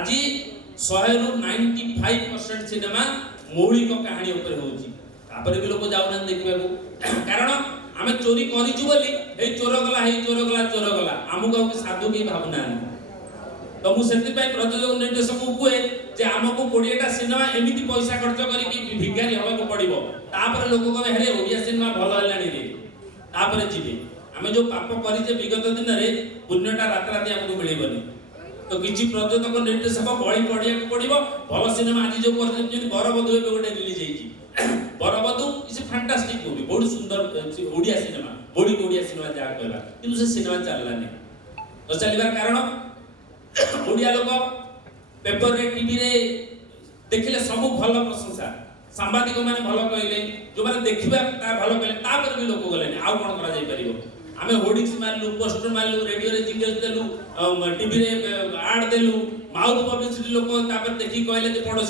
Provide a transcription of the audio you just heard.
आज 100 ରୁ 95% सिनेमा मौलिक कहानी ऊपर होउची तापर भी लोग जाउना देखबा को कारण आमे चोरी करिछु बोली हे चोर गला हमको साधु की भावना तो मु सेति पय प्रयोजक निर्देशक को कुए जे हमको 20टा सिनेमा एमिति पैसा खर्च करी कि भिखारी हवा को पड़िबो तापर लोग कहे हरे ओडिया सिनेमा भलो हलानी रे तापर जीवे आमे जो पाप करी जे विगत दिन रे पुण्यटा रात राती हमको मिलिबनी तो किछि प्रयोजक निर्देशक बळी पड़िया को पड़िबो भलो सिनेमा आज जो कर जे बरबधु एबे गोटे रिलीज हेची बरबधु इज फैंटास्टिक मूवी बहुत सुंदर ओडिया सिनेमा बड़ी ओडिया सिनेमा जा कहला किंतु से सिनेमा चललानी तो चलिबार कारण ओडिया लोग पेपर रे टीवी रे देखिले सब भलो प्रशंसा सांबादिक माने भलो कहले जो माने देखिबा ता भलो कहले तापर भी लोग गले आ कोन करा जाय परिबो आमे होर्डिंग्स मारलु पोस्टर मारलु रेडियो रे जिंगल देलु टीवी रे ऐड देलु माउथ पब्लिसिटी लोग तापर देखि कहले जे पड़ोसी